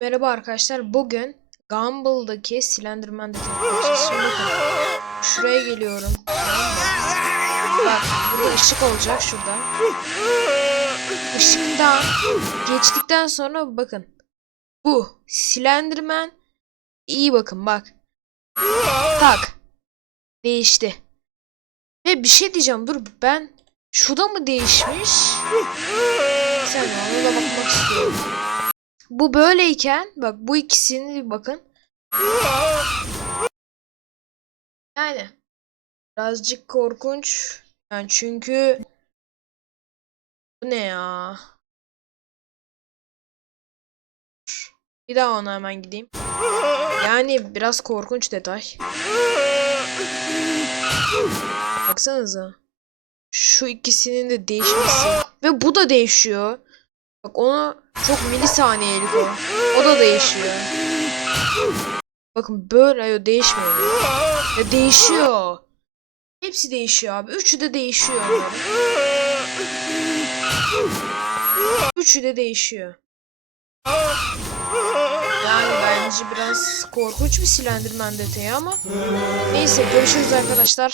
Merhaba arkadaşlar. Bugün Gumball'daki Slenderman'daki. Şuraya geliyorum. Bak burada ışık olacak şurada. Işıktan geçtikten sonra bakın. Bu Slenderman iyi bakın bak. Tak. Değişti. Ve bir şey diyeceğim dur ben şurada mı değişmiş? Sen ona da bakmak istiyorum. Bu böyleyken bak bu ikisini bir bakın. Yani birazcık korkunç. Yani çünkü bu ne ya? Bir daha ona hemen gideyim. Yani biraz korkunç detay. Baksanıza. Şu ikisinin de değişmesi. Ve bu da değişiyor. Bak onu çok milisaniyelik o. O da değişiyor. Bakın böyle yo, değişmiyor. Ya değişiyor. Hepsi değişiyor abi. Üçü de değişiyor. onların. Üçü de değişiyor. Yani bence biraz korkunç bir Slenderman detayı ama neyse görüşürüz arkadaşlar.